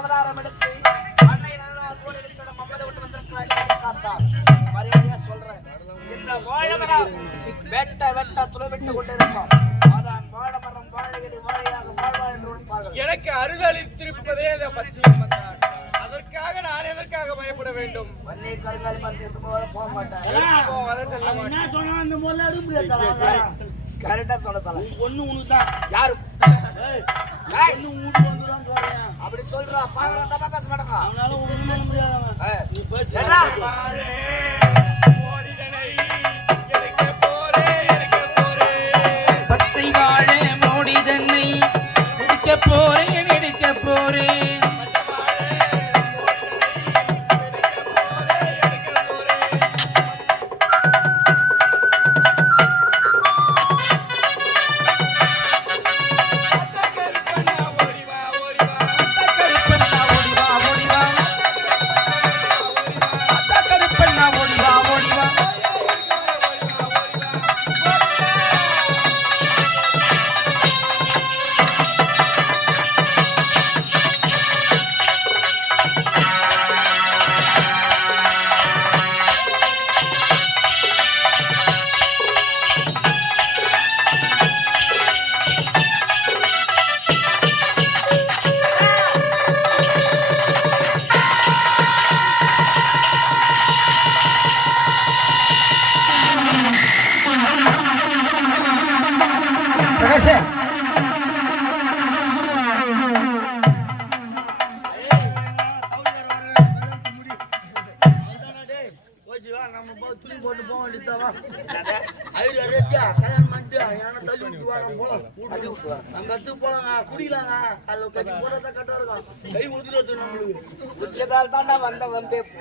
அவதாரம் எடுத்து அன்னை நல்லாரோடு இருக்கிற மம்மதை விட்டு வந்திருக்கிறாய் காத்தான் மரியாதையா சொல்றேன். இந்த வாழமரம் வெட்ட வெட்ட துளைவிட்டு கொண்டிருக்கும். அதான் வாழமரம் வாழையடி வாழையாக வாழ்வா என்று உழைப்பார்கள். எனக்கு அருள் அளித்திருப்பதே அந்த அதற்காக நான் எதற்காக பயப்பட வேண்டும்? வன்னி கருங்காலி மரத்தை எடுத்து போக மாட்டேன் போவதை செல்ல அவன் மாட்டேன். என்ன சொன்னா அந்த முதல்ல எடுக்க முடியாது கரெக்டா சொல்ல தல. ஒண்ணு உனக்கு தான் யாரு? ஒண்ணு அப்படி சொல்றா பாக்குறோம் தப்பா பேச மாட்டாங்க அவனால ஒண்ணும் பண்ண முடியாது அவன். ஏய், நீ பேசு. கல்யாணம் பண்ணிட்டு, யானை தள்ளி விட்டு வா, நம்ம போலாம். தள்ளி விட்டு. நம்ம போலாங்க, குடிக்கலாங்க. காலைல கட்டி correct ஆ இருக்கும். கை ஊத்திட்டு நம்மளுக்கு. உச்ச கால் தாண்டா வந்த வம்பே போ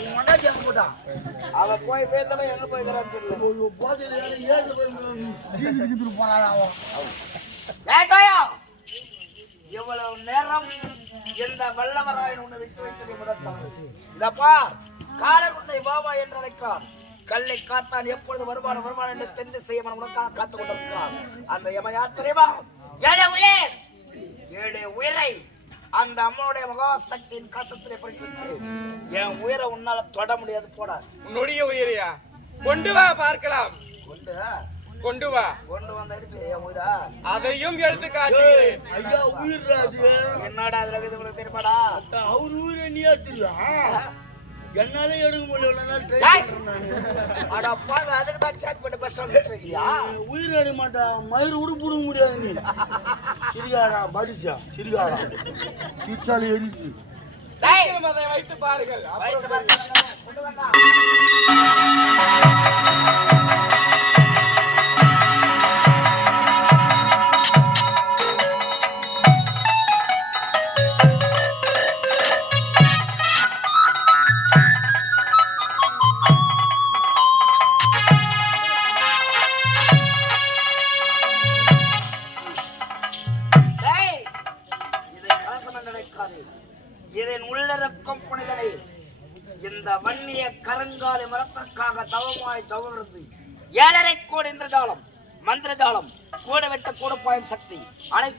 உன் மண்டாட்டி அங்க போட்டான். அவ போய் பேர்த்தவன் எங்க போய்க்கிறான்னு தெரியல ஏறி ஏறிட்டு போய் போனான் அவன். இவ்வளவு நேரம் எந்த வல்லவராயன் உன்னை விட்டு வைத்ததை முதற்தான் இதப்பா காலகுண்டை பாபா என்று அழைக்கிறான் கல்லை காத்தான் எப்பொழுது வருமான வருமானம் என்று தெரிந்து செய்ய மனம் உனக்காக காத்துக் கொண்டிருக்கிறான். அந்த யமன் யார் தெரியுமா? ஏழை உயிர். ஏழை உயிரை அந்த அம்மனுடைய மகாசக்தியின் கசத்திலே பறித்து வைத்து என் உயிரை உன்னால தொட முடியாது போட. உன்னுடைய உயிரியா? கொண்டு வா பார்க்கலாம். கொண்டு? கொண்டு வா. கொண்டு வந்த எடுத்து என் உயிரா? அதையும் எடுத்து காட்டுகிறேன் ஐயா உயிர்ரா அது. என்னடா அதுல தெரியுமாடா? அவர் உயிரை நீ ஏத்துறியா? என்னால எடுக்க முடியல அதுக்கு தான் சேக் பண்ணி வைக்கிறியா உயிர் மாட்டான் மயிர் உடுப்பு விட முடியாது நீ. சிரிகாரா படிச்சா சிரிகாரா சிரிச்சாலும் எரிச்சு! சீக்கிரம் அதை வைத்து பாருங்கள்.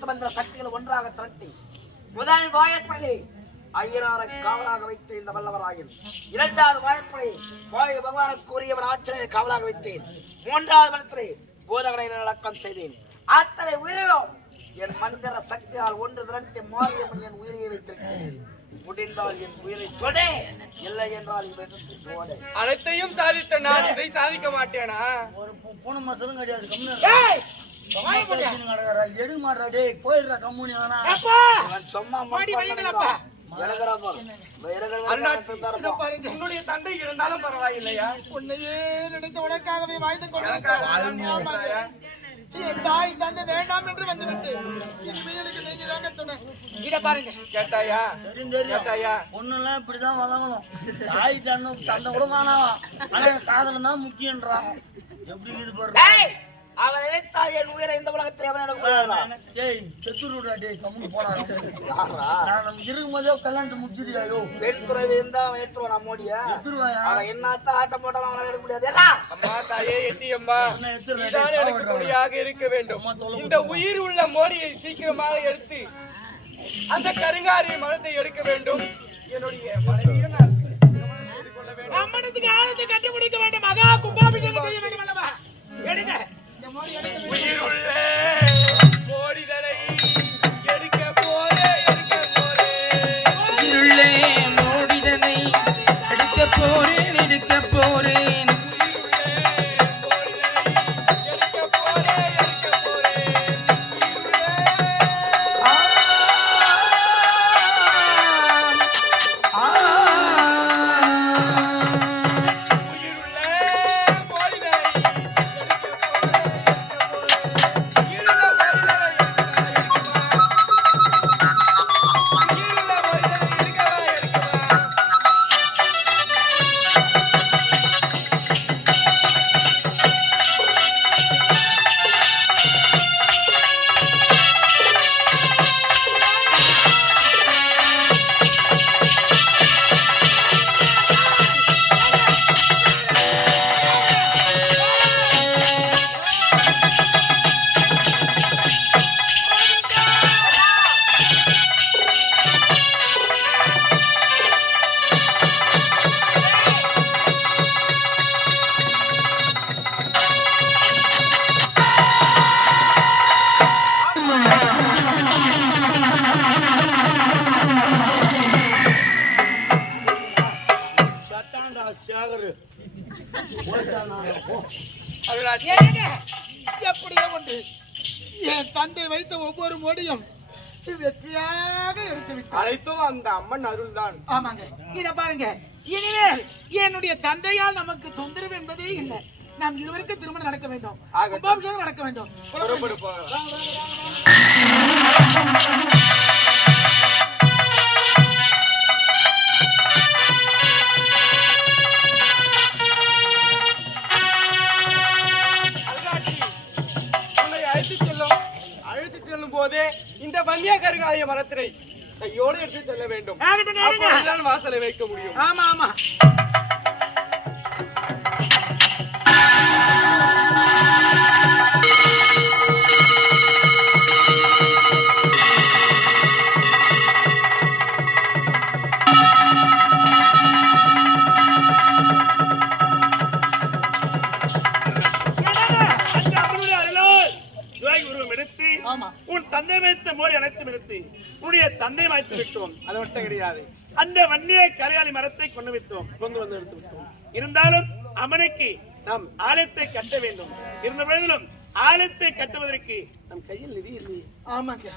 அனைத்து மந்திர சக்திகளும் ஒன்றாக திரட்டி முதல் வாயற்படி ஐயனாரை காவலாக வைத்து இந்த வல்லவராயன். இரண்டாவது வாயற்படி வாயு பகவானுக்கு உரியவன் ஆச்சரிய காவலாக வைத்தேன். மூன்றாவது மனத்திலே பூதகனை அடக்கம் செய்தேன். அத்தனை உயிரிலும் என் மந்திர சக்தியால் ஒன்று திரட்டி மாறியவன் என் உயிரை வைத்திருக்கிறேன். முடிந்தால் என் உயிரை தொடே. இல்லை என்றால் அனைத்தையும் சாதித்த நான் இதை சாதிக்க மாட்டேனா? ஒரு பூனை மாசலும் கிடையாது எடுக்க மாட்டா. டேய் போயிடுறா கம்முனி ஆனா இவன் சும்மா இதோ பாருங்க உன்னுடைய தந்தை இருந்தாலும் பரவாயில்லையா? உன்னையே நினைத்து உனக்காகவே வாழ்ந்து எனக்காக கொண்டிருக்கிறாயா என் தாய் தந்தை வேண்டாம் என்று வந்துவிட்டு எனக்கு நீங்க தாங்க துணை இத பாருங்க. கேட்டாயா? கேட்டாயா? பொண்ணுலாம் இப்படிதான் வளங்கணும் தாய் தந்தை தந்தை கூட வேணாவா ஆனா காதல் தான் முக்கியன்றான். எப்படி இது பாரு. டேய்! அவன் நினைத்தால் என் உயிரை இந்த உலகத்தில் அவன் எடுக்க முடியாதுடா. டேய் செத்துருடா டேய் கம்முனு போடா? நான் நம்ம இருக்கும் போதே கல்யாணத்தை முடிச்சிடியா யோ பெண் துறவி இருந்தா அவன் எடுத்துருவான் நான் மோடிய? எடுத்துருவாயா? அவன் என்னத்தான் ஆட்டம் போட்டாலும் எடுக்க முடியாது? அம்மா தாயே எனக்கு. துணையாக இருக்க வேண்டும். இந்த உயிர் உள்ள மோடியை சீக்கிரமாக எடுத்து அந்த கருங்காரி மரத்தை எடுக்க வேண்டும். என்னுடைய மனைவியும் நான் கொள்ள வேண்டும். ஆழத்தை மகா கும்பாபிஷேகம் இந்த மோடி எடுக்க உயிருள்ள மோடியும் வெற்றியாக எடுத்து விட்டார் அனைத்தும் அந்த அம்மன் அருள்தான். ஆமாங்க. இத பாருங்க. இனிமேல் என்னுடைய தந்தையால் நமக்கு தொந்தரவு என்பதே இல்லை. நாம் இருவருக்கு திருமணம் நடக்க வேண்டும். நடக்க வேண்டும். வைக்க முடியும். ஆமா ஆமா. உன் தந்தை வைத்த மோடி அனைத்தும் எடுத்து உன்னுடைய தந்தை வைத்து விட்டோம். அது மட்டும் கிடையாது. அந்த வன்னிய கரையாளி மரத்தை கொண்டு விட்டோம் கொண்டு வந்து எடுத்து விட்டோம். இருந்தாலும் அம்மனுக்கு நாம் ஆலயத்தை கட்ட வேண்டும். இருந்த பொழுதிலும் ஆலயத்தை கட்டுவதற்கு நம் கையில் நிதி இல்லை ஆமாங்க.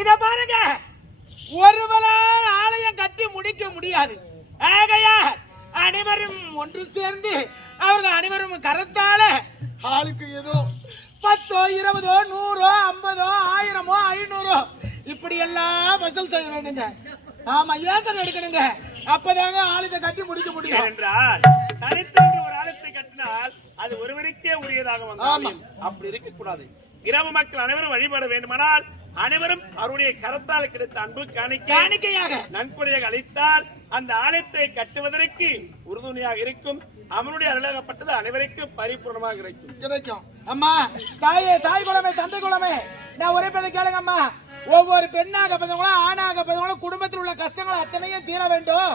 இத பாருங்க. ஒருவரால் ஆலயம் கட்டி முடிக்க முடியாது. ஆகையால் அனைவரும் ஒன்று சேர்ந்து அவர்கள் அனைவரும் கரத்தால ஆளுக்கு ஏதோ பத்தோ இருபதோ நூறோ ஐம்பதோ ஆயிரமோ ஐநூறோ இப்படி எல்லாம் வசூல் செய்ய வேண்டுங்க. ஆமா ஏசன் எடுக்கணுங்க. அப்பதாங்க ஆளுங்க கட்டி முடிக்க முடியும். ஏனென்றால் தனித்தன்று ஒரு ஆலயத்தை கட்டினால் அது ஒருவருக்கே உரியதாக வந்தாலும் அப்படி இருக்கக்கூடாது. கிராம மக்கள் அனைவரும் வழிபட வேண்டுமானால் அனைவரும் அவருடைய கரத்தால் கிடைத்த அன்பு காணிக்க காணிக்கையாக. நன்கொடையாக அளித்தால் அந்த ஆலயத்தை கட்டுவதற்கு உறுதுணையாக இருக்கும். அவனுடைய அருளாகப்பட்டது அனைவருக்கும் பரிபூர்ணமாக கிடைக்கும். கிடைக்கும். அம்மா தாயே தாய் குலமே தந்தை குலமே நான் ஒரே பேதை கேளுங்க அம்மா. ஒவ்வொரு பெண்ணாக பிறந்தவங்களும் ஆணாக பிறந்தவங்களும் குடும்பத்தில் உள்ள கஷ்டங்கள் அத்தனையும் தீர வேண்டும்.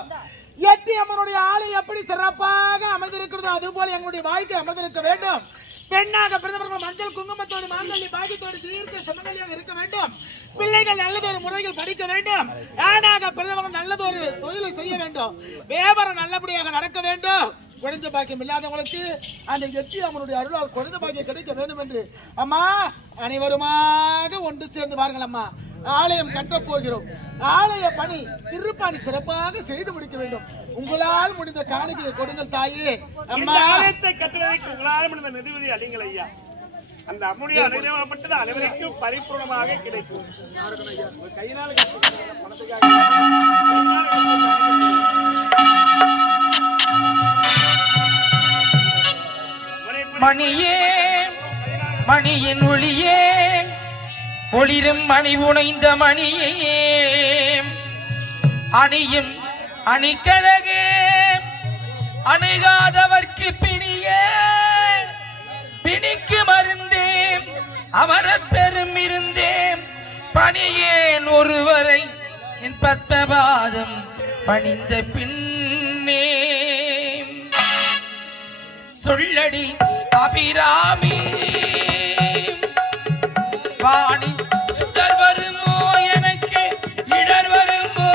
எட்டி அம்மனுடைய ஆலை எப்படி சிறப்பாக அமர்ந்திருக்கிறதோ அது போல எங்களுடைய வாழ்க்கை அமர்ந்திருக்க வேண்டும். பெண்ணாக பிறந்தவர்கள் மஞ்சள் குங்குமத்தோடு மாங்கல்லி பாக்கியத்தோடு தீர்க்க சுமங்கலியாக இருக்க வேண்டும். பிள்ளைகள் நல்லதொரு முறையில் படிக்க வேண்டும். ஆணாக பிறந்தவர்கள் நல்லதொரு தொழிலை செய்ய வேண்டும். வியாபாரம் நல்லபடியாக நடக்க வேண்டும். குழந்தை பாக்கியம் இல்லாதவங்களுக்கு அந்த எட்டி அவனுடைய அருளால் குழந்தை பாக்கியம் கிடைக்க வேண்டும் என்று. அம்மா அனைவருமாக ஒன்று சேர்ந்து வாருங்கள் அம்மா. ஆலயம் கட்டப் போகிறோம். ஆலய பணி திருப்பணி சிறப்பாக செய்து முடிக்க வேண்டும். உங்களால் முடிந்த காணிக்கையை கொடுங்கள் தாயே. அம்மா. கட்டுவதற்கு உங்களால் முடிந்த நிதிபதி அளிங்கள் ஐயா. அந்த அம்முடைய அனுகிரகப்பட்டது அனைவருக்கும் பரிபூர்ணமாக கிடைக்கும். கையினால பணத்துக்காக. மணியே மணியின் ஒளியே ஒளிரும் மணி உணைந்த மணியே. அணியும் அணிக்கழகே அணுகாதவர்க்கு பிணியே. பிணிக்கு மருந்தேன் அமர பெரும் இருந்தேன். பணியேன் ஒருவரை என் பத்மபாதம் பணிந்த பின்னே. சொல்லடி அபிராமி வாணி சுடர் வருமோ எனக்கு இடர் வருமோ?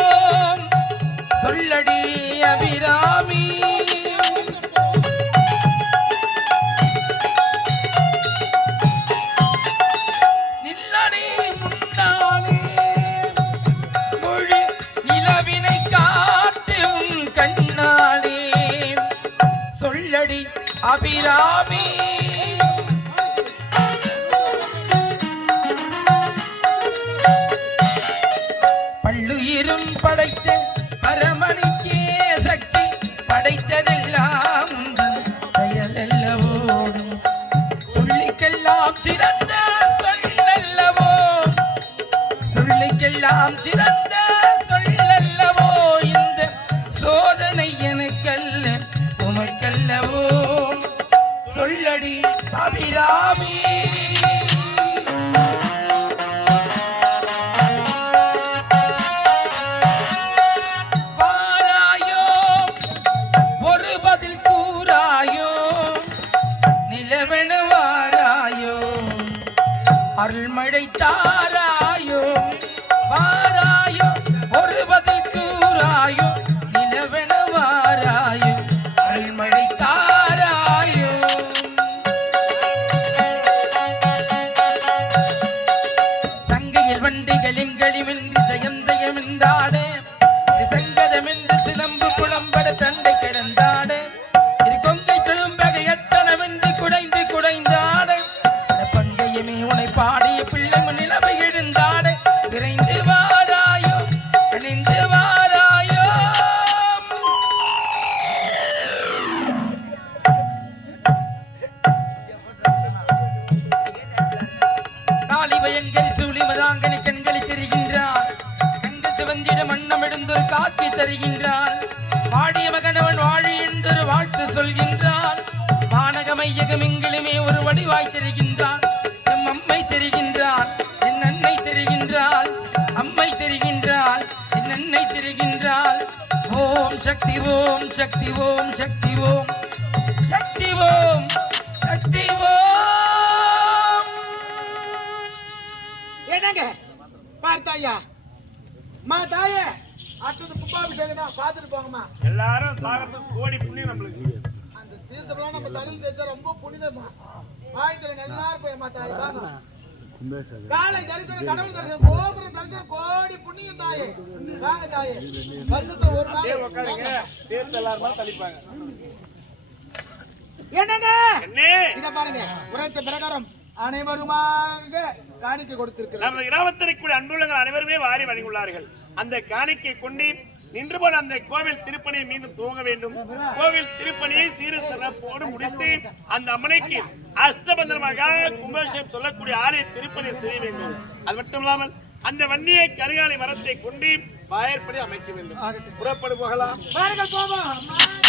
சொல்லடி அபிராமி. அபிராமி. படைத்த பரமணிக்கே அருள்மழை தாராயும் எங்கிலுமே ஒரு வடிவாய் தெரிகின்றான். எம் அம்மை தெரிகின்றான் என் அன்னை தெரிகின்றாள். அம்மை தெரிகின்றாள் என் அன்னை தெரிகின்றாள். ஓம் சக்தி ஓம் சக்தி ஓம் சக்தி ஓம். சக்தி ஓம் சக்தி ஓம். என்னங்க? பார்த்தாயா? மா தாயே அடுத்தது கும்பாபிஷேகம் தான் பார்த்துட்டு போங்கம்மா. எல்லாரும் சாகிறதுக்கு கோடி புண்ணியம் நம்மளுக்கு. தீர்த்தம்லாம் நம்ம தலையில் தேய்ச்சா ரொம்ப புனிதமா. வாழ்க்கையில் எல்லாரும் போய் மா தாய் வாங்க. காலை தரிசனம் கடவுள் தரிசனம் கோபுரம் தரிசனம் கோடி புண்ணியம் தாயே. வாங்க தாயே. வருஷத்துல ஒரு நாள். உட்காருங்க சேர்த்து எல்லாருமா தளிப்பாங்க என்னங்க? இத பாருங்க. உரைத்த பிரகாரம் அனைவருமாக காணிக்க கொடுத்திருக்கிறார் நமது அன்புள்ளங்கள் அனைவருமே வாரி வழங்கியுள்ளார்கள். அந்த காணிக்கை கொண்டு நின்று போன அந்த கோவில் திருப்பணியை மீண்டும் துவங்க வேண்டும். கோவில் திருப்பணியை சீர சிறப்போடு முடித்து அந்த அம்மனைக்கு அஷ்டபந்தரமாக கும்பாபிஷேகம் சொல்லக்கூடிய ஆலய திருப்பணியை செய்ய வேண்டும். அது மட்டும் இல்லாமல் அந்த வன்னிய கரிகாலை மரத்தை கொண்டு வாயற்படி அமைக்க வேண்டும். புறப்படு போகலாம். போவோம்.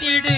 காத்திடு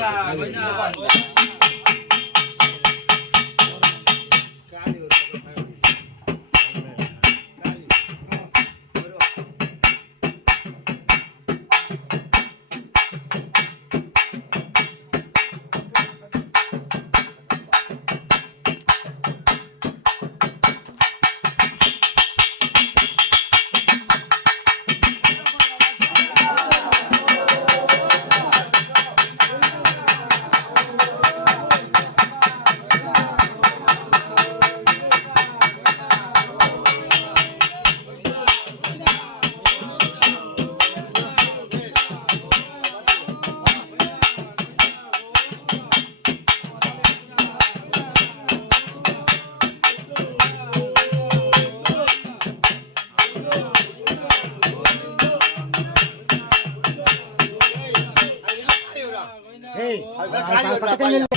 எல்லாம் contrario.